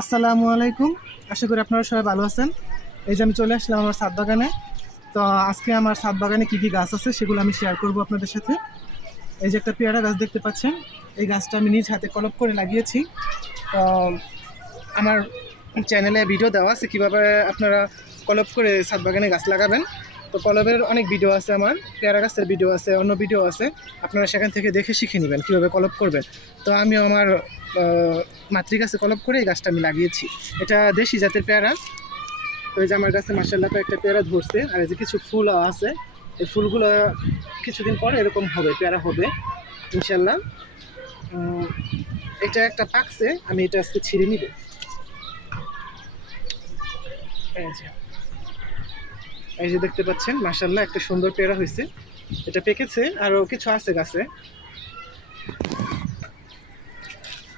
আসসালামু আলাইকুম। আশা করি আপনারা সবাই ভালো আছেন। এই যে আমি চলে আসলাম আমার ছাদ বাগানে। তো আজকে আমার ছাদ বাগানে কী কী গাছ আছে সেগুলো আমি শেয়ার করব আপনাদের সাথে। এই যে একটা পেয়ারা গাছ দেখতে পাচ্ছেন, এই গাছটা আমি নিজ হাতে কলপ করে লাগিয়েছি। তো আমার চ্যানেলে ভিডিও দেওয়া আছে কীভাবে আপনারা কলপ করে ছাদ বাগানে গাছ লাগাবেন। তো কলবের অনেক ভিডিও আছে, আমার পেয়ারা গাছের ভিডিও আছে, অন্য ভিডিও আছে, আপনারা সেখান থেকে দেখে শিখে নেবেন কীভাবে কলপ করবেন। তো আমিও আমার মাতৃগাছে কলপ করে এই গাছটা আমি লাগিয়েছি। এটা দেশি জাতের পেয়ারা। তো এই যে আমার গাছে মাশাআল্লাহ একটা পেয়ারা ধরছে, আর এই যে কিছু ফুল আছে, এই ফুলগুলো কিছুদিন পরে এরকম হবে, পেয়ারা হবে ইনশাল্লাহ। এটা একটা পাকছে, আমি এটা আজকে ছিঁড়ে নিব। এই যে দেখতে পাচ্ছেন মাশাআল্লাহ একটা সুন্দর পেয়ারা হয়েছে, এটা পেকেছে, আরও কিছু আছে গাছে।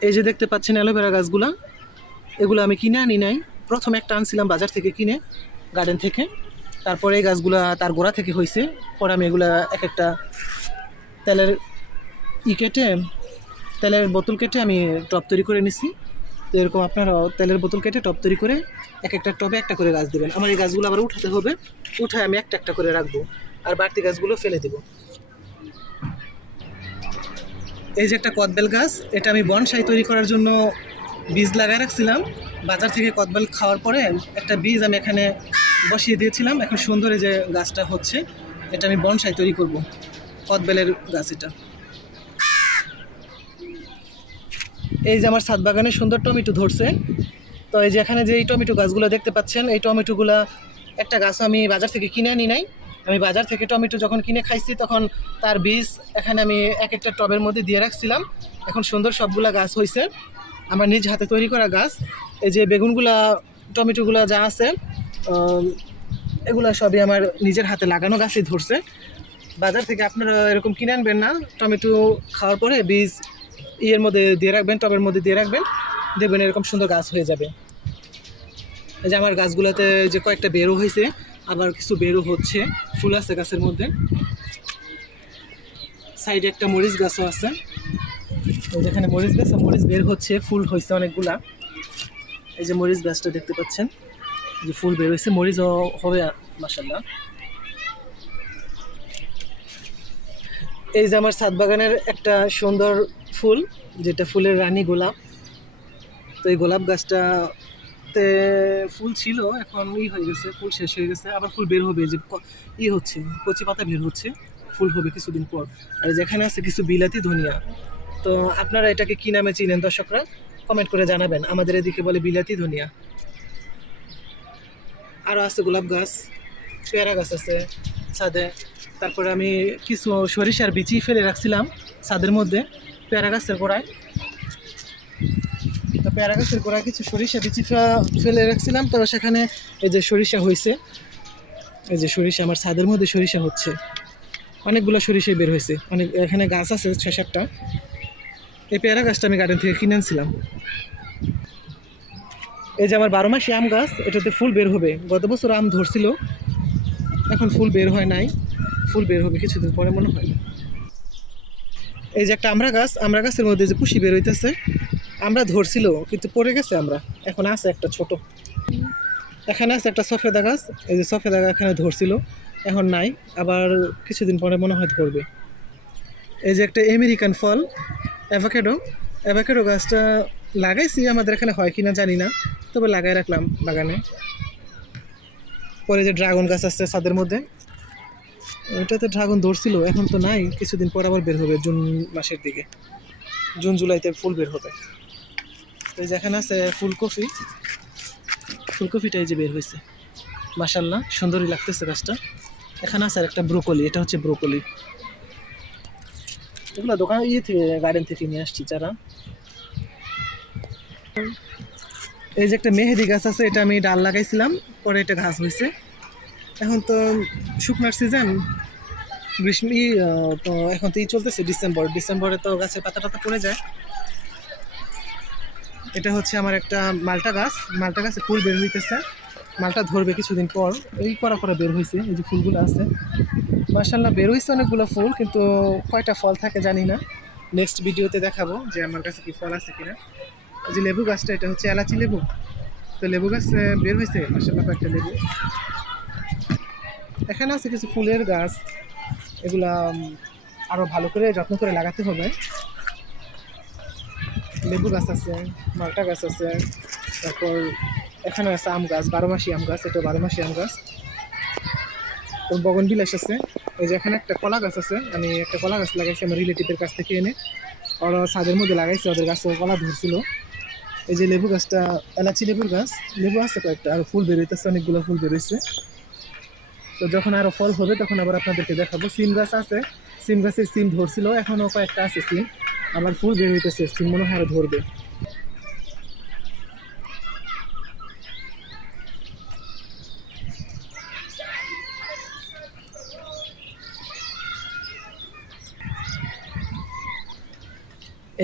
এই যে দেখতে পাচ্ছেন অ্যালোভেরা গাছগুলা, এগুলো আমি কিনে আনি নাই, প্রথমে একটা আনছিলাম বাজার থেকে কিনে, গার্ডেন থেকে। তারপরে এই গাছগুলা তার গোড়া থেকে হয়েছে, পরে আমি এগুলা এক একটা তেলের কেটে, তেলের বোতল কেটে আমি টব তৈরি করে নিছি। তো এরকম আপনারাও তেলের বোতল কেটে টব তৈরি করে এক একটা টবে একটা করে গাছ দেবেন। আমার এই গাছগুলো আবার উঠাতে হবে, উঠায় আমি একটা একটা করে রাখবো, আর বাড়তি গাছগুলো ফেলে দেবো। এই যে একটা কদবেল গাছ, এটা আমি বনসাই তৈরি করার জন্য বীজ লাগায় রাখছিলাম। বাজার থেকে কদবেল খাওয়ার পরে একটা বীজ আমি এখানে বসিয়ে দিয়েছিলাম, এখন সুন্দর এই যে গাছটা হচ্ছে, এটা আমি বনসাই তৈরি করব, কদবেলের গাছ এটা। এই যে আমার ছাদ বাগানে সুন্দর টমেটো ধরছে। তো এই যে এখানে যে এই টমেটো গাছগুলো দেখতে পাচ্ছেন, এই টমেটোগুলো একটা গাছ আমি বাজার থেকে কিনে আনি নাই। আমি বাজার থেকে টমেটো যখন কিনে খাইছি তখন তার বীজ এখানে আমি এক একটা টবের মধ্যে দিয়ে রাখছিলাম। এখন সুন্দর সবগুলা গাছ হয়েছে, আমার নিজ হাতে তৈরি করা গাছ। এই যে বেগুনগুলা, টমেটোগুলো যা আছে, এগুলো সবই আমার নিজের হাতে লাগানো গাছই ধরছে। বাজার থেকে আপনারা এরকম কিনে আনবেন না, টমেটো খাওয়ার পরে বীজ ইয়ের মধ্যে দিয়ে রাখবেন, টবের মধ্যে দিয়ে রাখবেন, দেখবেন এরকম সুন্দর গাছ হয়ে যাবে। এই যে আমার গাছগুলোতে যে কয়েকটা বেরো হয়েছে, আবার কিছু বেরো হচ্ছে, ফুল আছে গাছের মধ্যে। সাইডে একটা মরিচ গাছও আছে, যেখানে মরিচ গাছ, মরিচ বের হচ্ছে, ফুল হয়েছে অনেকগুলা। এই যে মরিচ গাছটা দেখতে পাচ্ছেন, যে ফুল বের হয়েছে, মরিচও হবে মাশাআল্লাহ। এই যে আমার ছাদ বাগানের একটা সুন্দর ফুল, যেটা ফুলের রানী গোলাপ। তো এই গোলাপ গাছটাতে ফুল ছিল, এখন হয়ে গেছে, ফুল শেষ হয়ে গেছে, আবার ফুল বের হবে, যে হচ্ছে, কচি পাতা বের হচ্ছে, ফুল হবে কিছুদিন পর। আর যেখানে আছে কিছু বিলাতি ধনিয়া। তো আপনারা এটাকে কি নামে চিনেন দর্শকরা কমেন্ট করে জানাবেন, আমাদের এদিকে বলে বিলাতি ধনিয়া। আরও আছে গোলাপ গাছ, পেয়ারা গাছ আছে ছাদে। তারপরে আমি কিছু সরিষার বিচি ফেলে রাখছিলাম ছাদের মধ্যে পেয়ারা গাছের গোড়ায়। তো পেয়ারা গাছের গোড়ায় কিছু সরিষা বিচি ফেলে রাখছিলাম, তো সেখানে এই যে সরিষা হয়েছে, এই যে সরিষা আমার ছাদের মধ্যে সরিষা হচ্ছে, অনেকগুলো সরিষা বের হয়েছে, অনেক এখানে গাছ আছে 6-7টা। এই পেয়ারা গাছটা আমি গার্ডেন থেকে কিনে আনছিলাম। এই যে আমার 12 মাসি আম গাছ, এটাতে ফুল বের হবে, গত বছর আম ধরছিল, এখন ফুল বের হয় নাই, ফুল বের হবে কিছুদিন পরে মনে হয়। এই যে একটা আমরা গাছ, আমরা গাছের মধ্যে যে কুশি বের হইতেছে, আমরা ধরছিল কিন্তু পড়ে গেছে আমরা, এখন আছে একটা ছোট। এখানে আছে একটা সফেদা গাছ, এই যে সফেদা গাছ এখানে ধরছিল, এখন নাই, আবার কিছুদিন পরে মনে হয় ধরবে। এই যে একটা আমেরিকান ফল অ্যাভোকাডো, অ্যাভোকাডো গাছটা লাগাইছি, আমাদের এখানে হয় কিনা জানি না, তবে লাগাই রাখলাম বাগানে। পরে যে ড্রাগন গাছ আছে ছাদের মধ্যে, এটাতে ড্রাগন ধরছিল, এখন তো নাই, কিছুদিন পর আবার বের হবে, জুন মাসের দিকে, জুন জুলাইতে ফুল বের হবে। তো যেখানে আছে ফুলকপি, ফুলকপিটা এই যে বের হয়েছে মাশাআল্লাহ, সুন্দরই লাগতেছে গাছটা। এখানে আছে আর একটা ব্রোকলি, এটা হচ্ছে ব্রোকলি, এগুলো দোকান থেকে গার্ডেন থেকে নিয়ে আসছি চারা। এই যে একটা মেহেদি গাছ আছে, এটা আমি ডাল লাগাইছিলাম, পরে এটা ঘাস হয়েছে। এখন তো শুকনার সিজন, গ্রীষ্ম তো এখন তো চলতেছে ডিসেম্বরে তো গাছের পাতা টাতা পড়ে যায়। এটা হচ্ছে আমার একটা মালটা গাছ, মালটা গাছে ফুল বের হইতেছে, মালটা ধরবে কিছুদিন পর, এই করা বের হয়েছে, এই যে ফুলগুলো আছে মাশাআল্লাহ, বের হয়েছে অনেকগুলো ফুল, কিন্তু কয়টা ফল থাকে জানি না, নেক্সট ভিডিওতে দেখাবো যে আমার কাছে কি ফল আছে কিনা। এই যে লেবু গাছটা, এটা হচ্ছে এলাচি লেবু। তো লেবু গাছ বের হয়েছে মাশাআল্লাহ কয়েকটা লেবু। এখানে আছে কিছু ফুলের গাছ, এগুলা আরো ভালো করে যত্ন করে লাগাতে হবে। লেবু গাছ আছে, মালটা গাছ আছে, তারপর এখানে আছে আম গাছ, 12 মাসি আম গাছ, এটা 12 মাসি আম গাছ। তো বগনবিলাস আছে। এই যে এখানে একটা কলা গাছ আছে, আমি একটা কলা গাছ লাগাইছি আমার রিলেটিভের কাছ থেকে এনে, ওরা ছাদের মধ্যে লাগাইছে, ওদের গাছে কলা ধরছিল। এই যে লেবু গাছটা এলাচি লেবুর গাছ, লেবু আছে কয়েকটা, আর ফুল বেরোইতেছে, অনেকগুলো ফুল বেরোইছে। তো যখন আরো ফল হবে তখন আবার আপনাদেরকে দেখাবো। সিম গাছ আছে, সিম গাছের সিম ধরছিল, এখনো কয়েকটা আছে সিম, আবার ফুল বের হইতেছে, সিম মনে হয় আরো ধরবে।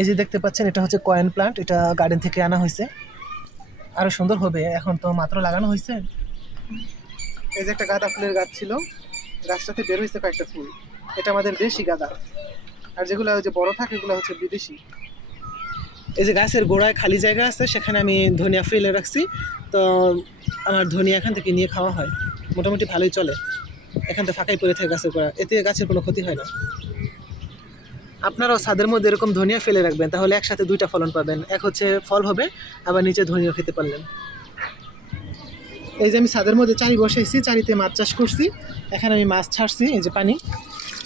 এই যে দেখতে পাচ্ছেন এটা হচ্ছে কয়েন প্লান্ট, এটা গার্ডেন থেকে আনা হয়েছে, আরো সুন্দর হবে, এখন তো মাত্র লাগানো হয়েছে। এই যে একটা গাঁদা ফুলের গাছ ছিল, গাছটাতে বের হয়েছে কয়েকটা ফুল, এটা আমাদের দেশি গাঁদা। আর যেগুলো ওই যে বড় থাকে এগুলো হচ্ছে বিদেশি। এই যে গাছের গোড়ায় খালি জায়গা আছে, সেখানে আমি ধনিয়া ফেলে রাখছি। তো আমার ধনিয়া এখান থেকে নিয়ে খাওয়া হয়, মোটামুটি ভালোই চলে। এখান থেকে ফাঁকাই পড়ে থাকে গাছের গোড়া, এতে গাছের কোনো ক্ষতি হয় না। আপনারাও ছাদের মধ্যে এরকম ধনিয়া ফেলে রাখবেন, তাহলে একসাথে দুইটা ফলন পাবেন, এক হচ্ছে ফল হবে, আবার নিচে ধনিয়া খেতে পারলেন। এই যে আমি ছাদের মধ্যে চারি বসাইছি, চারিতে মাছ চাষ করছি, এখানে আমি মাছ ছাড়ছি। এই যে পানি,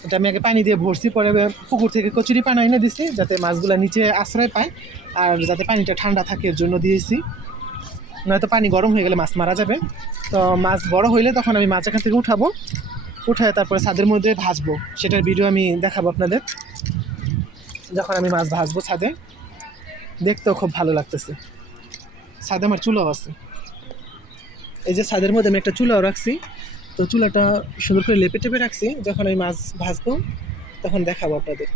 এটা আমি আগে পানি দিয়ে ভরছি, পরে পুকুর থেকে কচুরি পানা এনে দিছি যাতে মাছগুলো নিচে আশ্রয় পায়, আর যাতে পানিটা ঠান্ডা থাকে এর জন্য দিয়েছি, নয়তো পানি গরম হয়ে গেলে মাছ মারা যাবে। তো মাছ বড় হইলে তখন আমি মাছ এখান থেকে উঠাবো, উঠায় তারপরে ছাদের মধ্যে ভাজবো, সেটার ভিডিও আমি দেখাবো আপনাদের যখন আমি মাছ ভাজবো ছাদে। দেখতেও খুব ভালো লাগতেছে। ছাদে আমার চুলাও আছে, এই যে ছাদের মধ্যে আমি একটা চুলাও রাখছি। তো চুলাটা সুন্দর করে লেপে টেপে রাখছি, যখন আমি মাছ ভাজবো তখন দেখাবো আপনাদের।